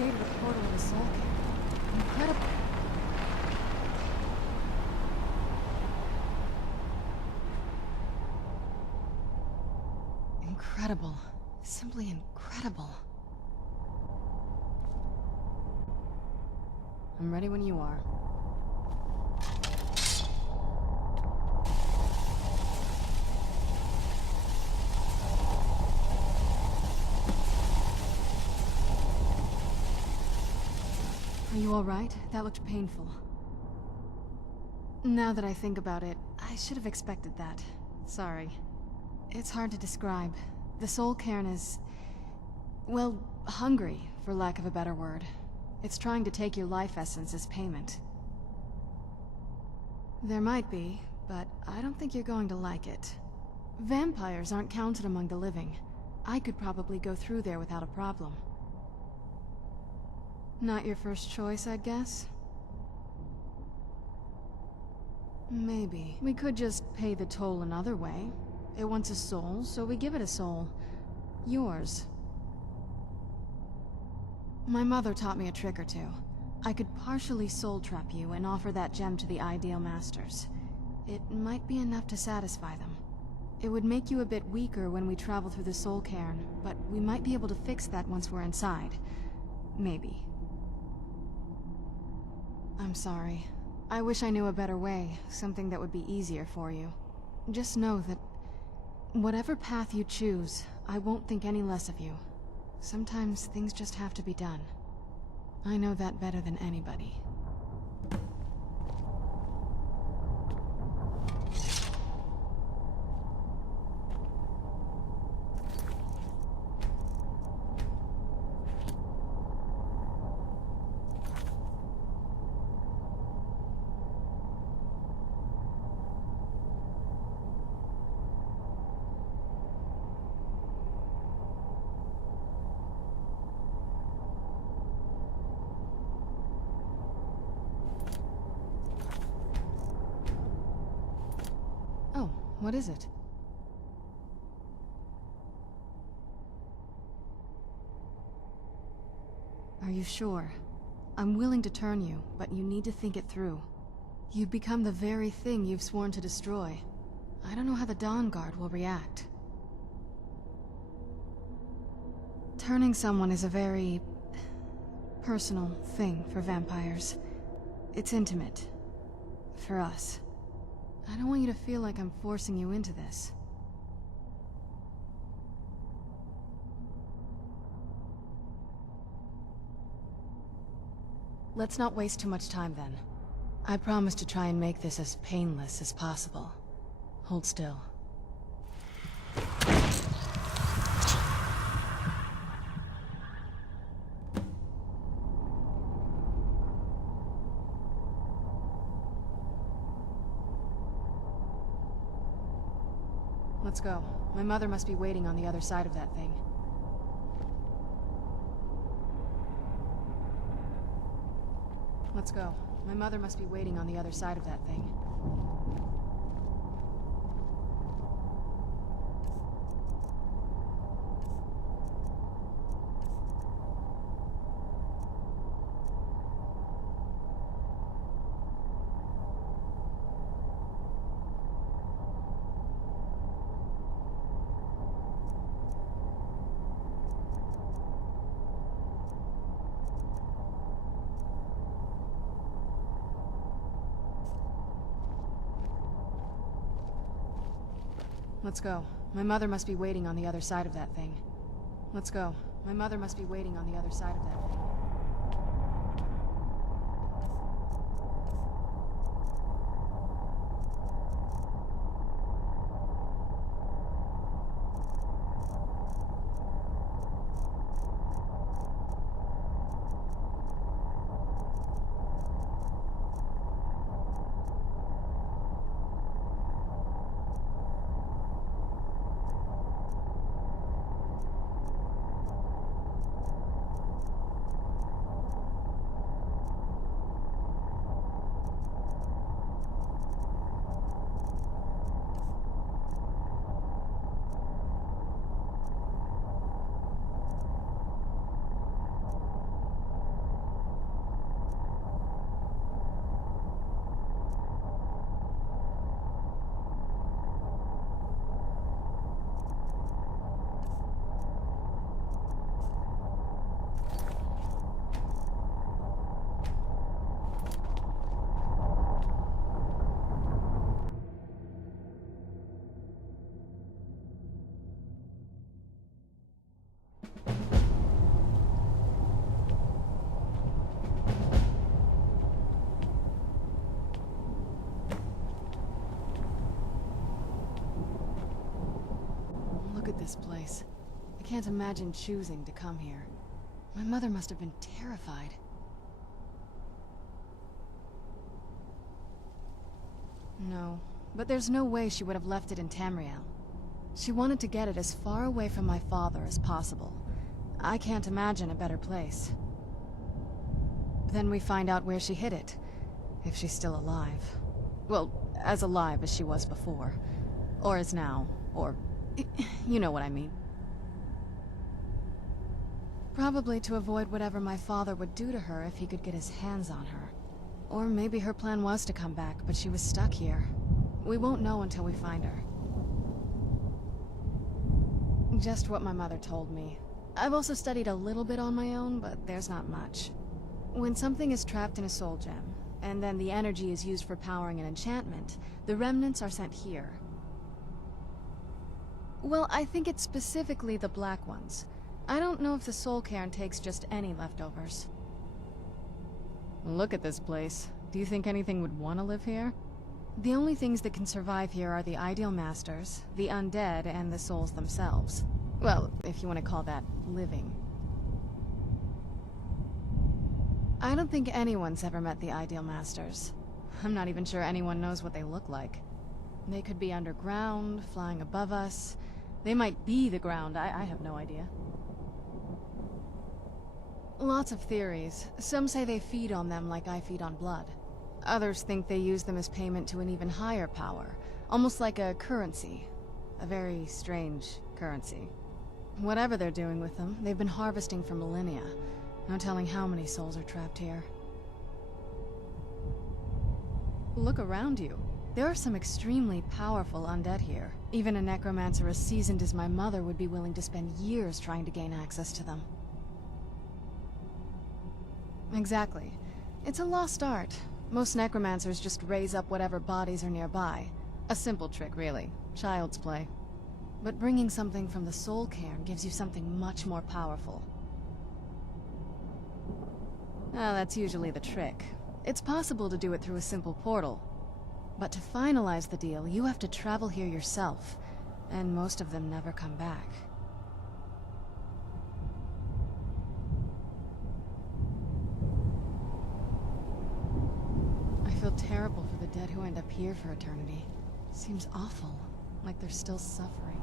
created a portal in a soul cave. Incredible. Incredible. Simply incredible. I'm ready when you are. Are you all right? That looked painful. Now that I think about it, I should have expected that. Sorry. It's hard to describe. The soul cairn is... well, hungry, for lack of a better word. It's trying to take your life essence as payment. There might be, but I don't think you're going to like it. Vampires aren't counted among the living. I could probably go through there without a problem. Not your first choice, I'd guess? Maybe. We could just pay the toll another way. It wants a soul, so we give it a soul. Yours. My mother taught me a trick or two. I could partially soul trap you and offer that gem to the Ideal Masters. It might be enough to satisfy them. It would make you a bit weaker when we travel through the soul cairn, but we might be able to fix that once we're inside. Maybe. I'm sorry. I wish I knew a better way, something that would be easier for you. Just know that whatever path you choose, I won't think any less of you. Sometimes things just have to be done. I know that better than anybody. What is it? Are you sure? I'm willing to turn you, but you need to think it through. You've become the very thing you've sworn to destroy. I don't know how the Dawnguard will react. Turning someone is a very... personal thing for vampires. It's intimate. For us. I don't want you to feel like I'm forcing you into this. Let's not waste too much time then. I promise to try and make this as painless as possible. Hold still. Let's go. My mother must be waiting on the other side of that thing. Let's go. My mother must be waiting on the other side of that thing. Let's go. My mother must be waiting on the other side of that thing. Let's go. My mother must be waiting on the other side of that thing. at this place. I can't imagine choosing to come here. My mother must have been terrified. No, but there's no way she would have left it in Tamriel. She wanted to get it as far away from my father as possible. I can't imagine a better place. Then we find out where she hid it, if she's still alive. Well, as alive as she was before. Or is now, or... you know what I mean. Probably to avoid whatever my father would do to her if he could get his hands on her. Or maybe her plan was to come back, but she was stuck here. We won't know until we find her. Just what my mother told me. I've also studied a little bit on my own, but there's not much. When something is trapped in a soul gem, and then the energy is used for powering an enchantment, the remnants are sent here. Well, I think it's specifically the black ones. I don't know if the soul cairn takes just any leftovers. Look at this place. Do you think anything would want to live here? The only things that can survive here are the ideal masters, the undead, and the souls themselves. Well, if you want to call that living. I don't think anyone's ever met the ideal masters. I'm not even sure anyone knows what they look like. They could be underground, flying above us. They might be the ground, I have no idea. Lots of theories. Some say they feed on them like I feed on blood. Others think they use them as payment to an even higher power, almost like a currency. A very strange currency. Whatever they're doing with them, they've been harvesting for millennia. No telling how many souls are trapped here. Look around you. There are some extremely powerful undead here. Even a necromancer as seasoned as my mother would be willing to spend years trying to gain access to them. Exactly. It's a lost art. Most necromancers just raise up whatever bodies are nearby. A simple trick, really. Child's play. But bringing something from the soul cairn gives you something much more powerful. Ah, that's usually the trick. It's possible to do it through a simple portal. But to finalize the deal, you have to travel here yourself. And most of them never come back. I feel terrible for the dead who end up here for eternity. Seems awful, like they're still suffering.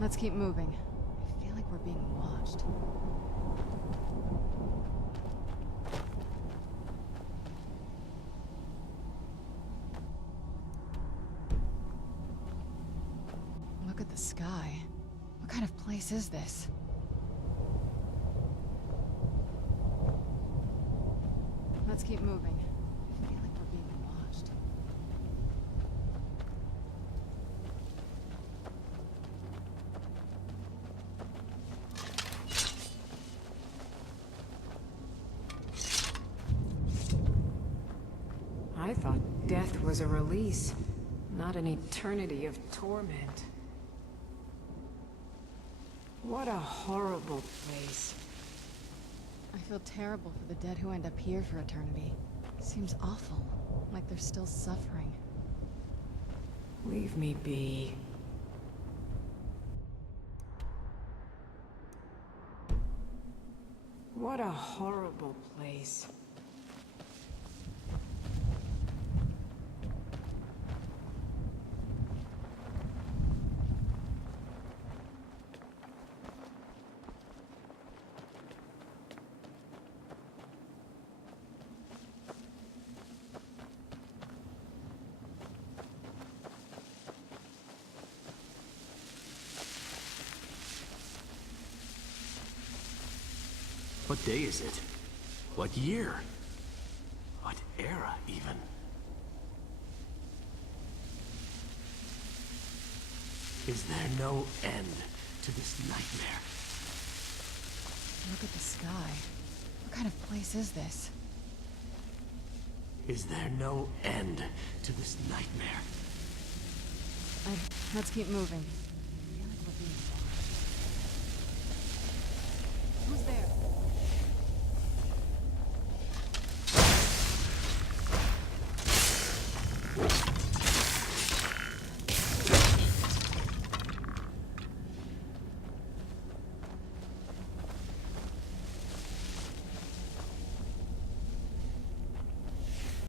Let's keep moving. I feel like we're being watched. Look at the sky. What kind of place is this? Let's keep moving. I feel like we're being watched. I thought death was a release, not an eternity of torment. What a horrible place. I feel terrible for the dead who end up here for eternity. Seems awful, like they're still suffering. Leave me be. What a horrible place. What day is it? What year? What era, even? Is there no end to this nightmare? Look at the sky. What kind of place is this? Is there no end to this nightmare? Let's keep moving.